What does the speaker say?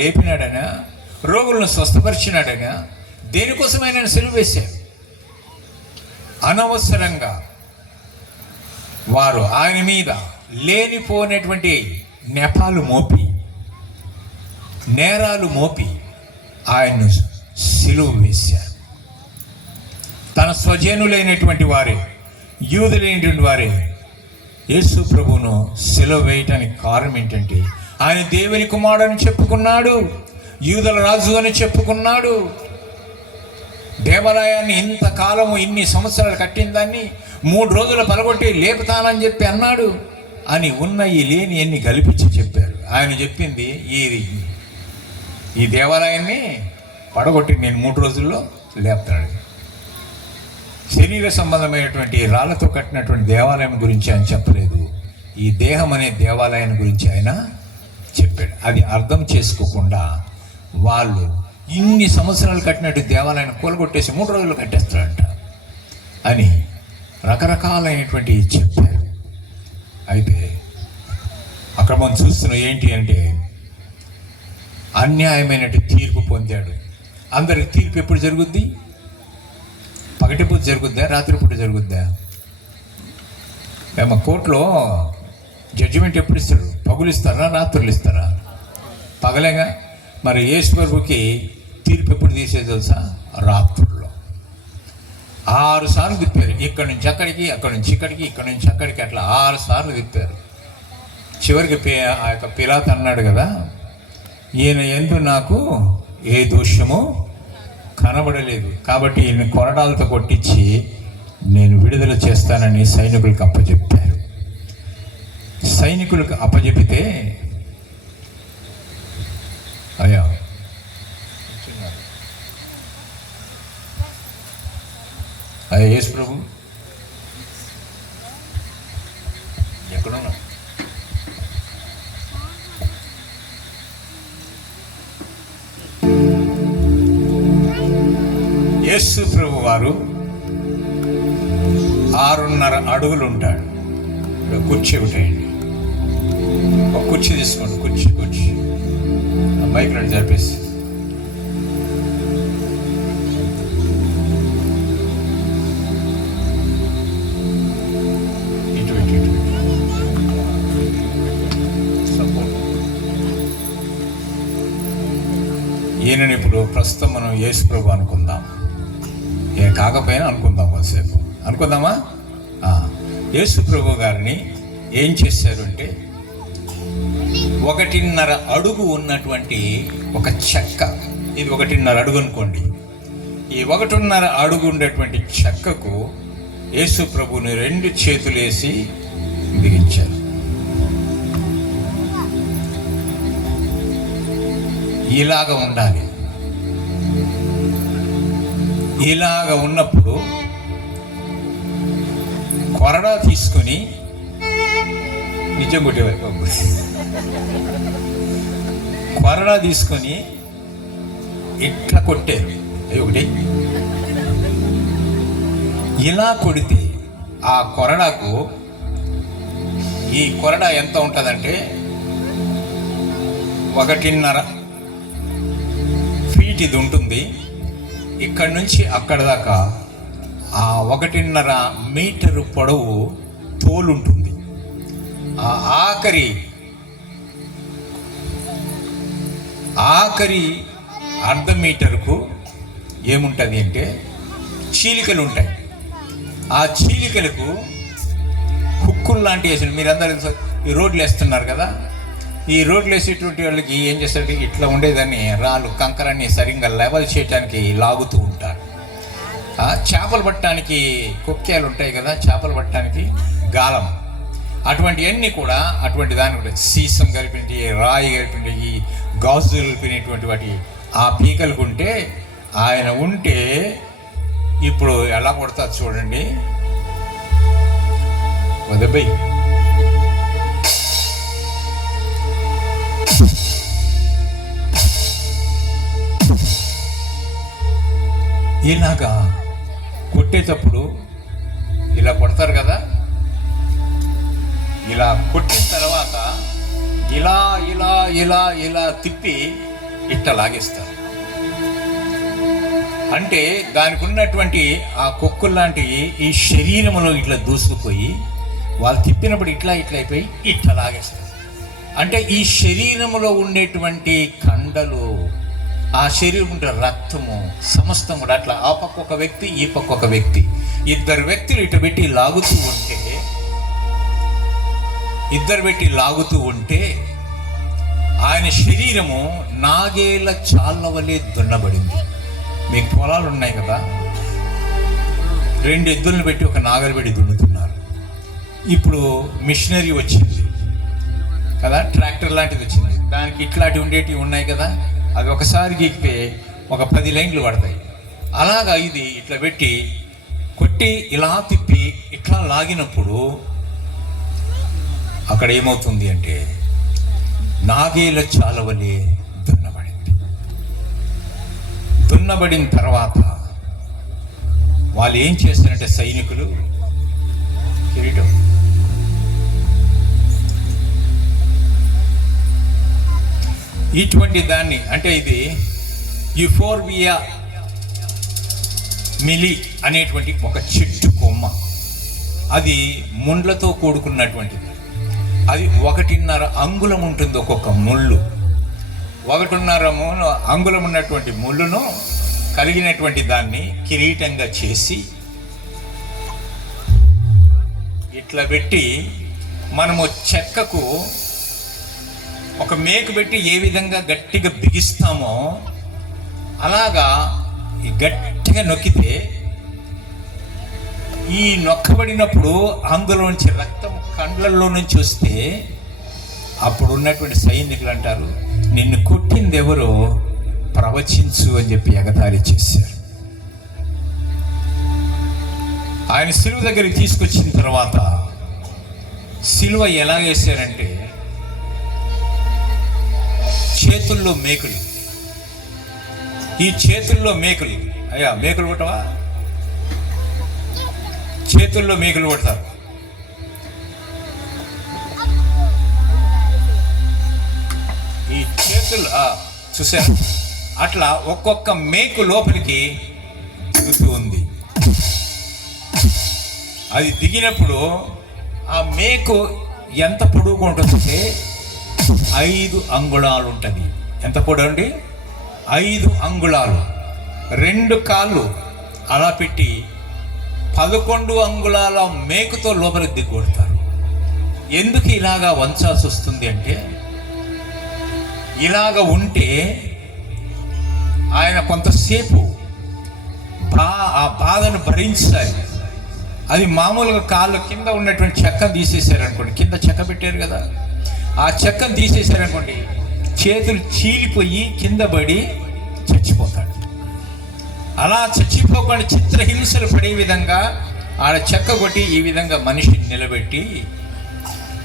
లేపినాడనా, రోగులను స్వస్థపరిచినాడనా, దేనికోసమైనా సిలువ వేశారు. అనవసరంగా వారు ఆయన మీద లేనిపోయినటువంటి నెపాలు మోపి, నేరాలు మోపి ఆయన్ను సిలువ వేశారు. తన స్వజనులైనటువంటి వారే, యూదులైనటువంటి వారే యేసు ప్రభువును సిలువ వేయటానికి కారణం ఏంటంటే, ఆయన దేవుని కుమారుడని చెప్పుకున్నాడు, యూదుల రాజు అని చెప్పుకున్నాడు. దేవాలయాన్ని ఇంతకాలము ఇన్ని సంవత్సరాలు కట్టిన దాన్ని 3 రోజులు పలగొట్టి లేపుతానని చెప్పి అన్నాడు అని ఉన్నాయి లేని అన్ని కల్పించి చెప్పారు. ఆయన చెప్పింది ఈ దేవాలయాన్ని పడగొట్టి నేను 3 రోజుల్లో లేపుతాడు. శరీర సంబంధమైనటువంటి రాళ్లతో కట్టినటువంటి దేవాలయం గురించి ఆయన చెప్పలేదు, ఈ దేహం అనే దేవాలయం గురించి ఆయన చెప్పాడు. అది అర్థం చేసుకోకుండా వాళ్ళు ఇన్ని సంవత్సరాలు కట్టినట్టు దేవాలయాన్ని కూలగొట్టేసి 3 రోజులు కట్టేస్తాడంట అని రకరకాలైనటువంటి చెప్పారు. అయితే అక్కడ మనం చూస్తున్నాం ఏంటి అంటే, అన్యాయమైనటువంటి తీర్పు పొందాడు. అందరికి తీర్పు ఎప్పుడు జరుగుద్ది? పగటిపూట జరుగుద్దా, రాత్రిపూట జరుగుద్దా? మేము కోర్టులో జడ్జిమెంట్ ఎప్పుడు ఇస్తాడు? పగులు ఇస్తారా, రాత్రులు ఇస్తారా? పగలేగా. మరి యేసు ప్రభుకి తీర్పు ఎప్పుడు తీసేది తెలుసా? రాత్రుల్లో. 6 సార్లు తిప్పారు. ఇక్కడి నుంచి అక్కడికి, అక్కడి నుంచి ఇక్కడికి, ఇక్కడి నుంచి అక్కడికి, అట్లా 6 సార్లు తిప్పారు. చివరికి ఆ యొక్క పిలాతు అన్నాడు కదా, ఈయన యందు నాకు ఏ దోషము కనబడలేదు, కాబట్టి ఈయన కొరడాలతో కొట్టించి నేను విడుదల చేస్తానని సైనికులకు అప్పచెప్పారు. సైనికులకు అప్పచెపితే అయ్యా యేసు ప్రభు ఎక్కడున్నా? యేసు ప్రభు వారు 6.5 అడుగులు ఉంటాడు. కుర్చీ ఉంటాయండి, ఒక కుర్చీ తీసుకోండి, కుర్చీ బైక్ రైడ్ జరిపేసి ఈయనని ఇప్పుడు ప్రస్తుతం మనం యేసు ప్రభు అనుకుందాం. కాకపోయినా అనుకుందాం, కాసేపు అనుకుందామా? యేసు ప్రభు గారిని ఏం చేశారు అంటే, 1.5 అడుగు ఉన్నటువంటి ఒక చెక్క, ఇది 1.5 అడుగు అనుకోండి. ఈ 1.5 అడుగు ఉండేటువంటి చెక్కకు యేసు ప్రభుని 2 చేతులు వేసి బిగించారు. ఇలాగ ఉండాలి. ఇలాగ ఉన్నప్పుడు కొరడా తీసుకొని నిజం కొట్టేవారు. కొరడా తీసుకొని ఇట్లా కొట్టారు. ఒకటి ఇలా కొడితే ఆ కొరడాకు, ఈ కొరడా ఎంత ఉంటుందంటే 1.5 ఫీట్ ఇది ఉంటుంది. ఇక్కడి నుంచి అక్కడ దాకా ఆ 1.5 మీటరు పొడవు తోలు ఉంటుంది. ఆ ఆఖరి 1/2 మీటర్కు ఏముంటుంది అంటే చీలికలు ఉంటాయి. ఆ చీలికలకు హుక్కులు లాంటివి వేసి, మీరందరూ ఈ రోడ్లు వేస్తున్నారు కదా, ఈ రోడ్లు వేసేటువంటి వాళ్ళకి ఏం చేస్తారంటే ఇట్లా ఉండేదాన్ని రాళ్ళు కంకరాన్ని సరిగ్గా లెవెల్ చేయడానికి లాగుతూ ఉంటారు. చేపలు పట్టడానికి కొక్కేలు ఉంటాయి కదా, చేపలు పట్టడానికి గాలం, అటువంటివన్నీ కూడా అటువంటి దాన్ని కూడా సీసం కలిపినవి, రాయి కలిపినవి, గాజులు కలిపినటువంటి వాటి ఆ పీకలకు ఉంటే ఆయన ఉంటే ఇప్పుడు ఎలా కొడతారు చూడండి. వదబై ఇలాగా కొట్టేటప్పుడు ఇలా కొడతారు కదా, ఇలా కొట్టిన తర్వాత ఇలా ఇలా ఇలా ఇలా తిప్పి ఇట్ట లాగేస్తారు. అంటే దానికి ఉన్నటువంటి ఆ కొక్కులు లాంటివి ఈ శరీరంలో ఇట్లా దూసుకుపోయి వాళ్ళు తిప్పినప్పుడు ఇట్లా అయిపోయి ఇట్లా లాగేస్తారు. అంటే ఈ శరీరంలో ఉండేటువంటి కండలు, ఆ శరీరం ఉండే రక్తము సమస్తం కూడా అట్లా ఆ పక్క ఒక వ్యక్తి, ఈ పక్క ఒక వ్యక్తి, ఇద్దరు వ్యక్తులు ఇటు పెట్టి లాగుతూ ఉంటే ఆయన శరీరము నాగేల చాళ్ళ వలె దున్నబడింది. మీకు పొలాలు ఉన్నాయి కదా, 2 ఎద్దులను పెట్టి ఒక నాగలు పెట్టి దున్నుతున్నారు. ఇప్పుడు మిషనరీ వచ్చింది కదా, ట్రాక్టర్ లాంటిది వచ్చింది, దానికి ఇట్లాంటివి ఉండేటివి ఉన్నాయి కదా, అవి ఒకసారి గీకితే ఒక 10 లైన్లు పడతాయి. అలాగా ఇది ఇట్లా పెట్టి కొట్టి ఇలా తిప్పి ఇట్లా లాగినప్పుడు అక్కడ ఏమవుతుంది అంటే నాగేల చాలవలే దున్నబడింది. దున్నబడిన తర్వాత వాళ్ళు ఏం చేస్తారంటే సైనికులు కిరీటం ఇటువంటి దాన్ని, అంటే ఇది యుఫోర్బియా మిలి అనేటువంటి ఒక చెట్టు కొమ్మ, అది ముండ్లతో కూడుకున్నటువంటిది. అది 1.5 అంగుళం ఉంటుంది ఒక్కొక్క ముళ్ళు. 1.5 అంగుళం ఉన్నటువంటి ముళ్ళును కలిగినటువంటి దాన్ని కిరీటంగా చేసి ఇట్లా పెట్టి, మనము చెక్కకు ఒక మేకు పెట్టి ఏ విధంగా గట్టిగా బిగిస్తామో అలాగా గట్టిగా నొక్కితే ఈ నొక్కబడినప్పుడు అందులోంచి రక్తం కండ్లల్లో నుంచి వస్తే అప్పుడు ఉన్నటువంటి సైనికులు అంటారు, నిన్ను కొట్టింది ఎవరో ప్రవచించు అని చెప్పి ఎగతాళి చేశారు. ఆయన సిలువ దగ్గరికి తీసుకొచ్చిన తర్వాత సిలువ ఎలా వేశారంటే చేతుల్లో మేకులు, ఈ చేతుల్లో మేకులు, అయ్యా మేకులు కొట్టవా, చేతుల్లో మేకులు కొడతారు. ఈ చేతులు చూసారు, అట్లా ఒక్కొక్క మేకు లోపలికి దిగుతూ ఉంది. అది దిగినప్పుడు ఆ మేకు ఎంత పొడుగు ఉంటుందంటే 5 అంగుళాలు ఉంటుంది. ఎంత పొడవు అండి? 5 అంగుళాలు. 2 కాళ్ళు అలా పెట్టి 11 అంగుళాల మేకుతో లోపలికి దిగొడతారు. ఎందుకు ఇలాగా వంచాల్సి వస్తుంది అంటే, ఇలాగ ఉంటే ఆయన కొంతసేపు ఆ బాధను భరించాలి. అది మామూలుగా కాళ్ళు కింద ఉన్నటువంటి చెక్కను తీసేశారనుకోండి, కింద చెక్క పెట్టారు కదా, ఆ చెక్కను తీసేశారనుకోండి, చేతులు చీలిపోయి కింద పడి చచ్చిపోతాడు. అలా చచ్చిపోకుండా చిత్రహింసలు పడే విధంగా ఆడ చెక్క కొట్టి ఈ విధంగా మనిషిని నిలబెట్టి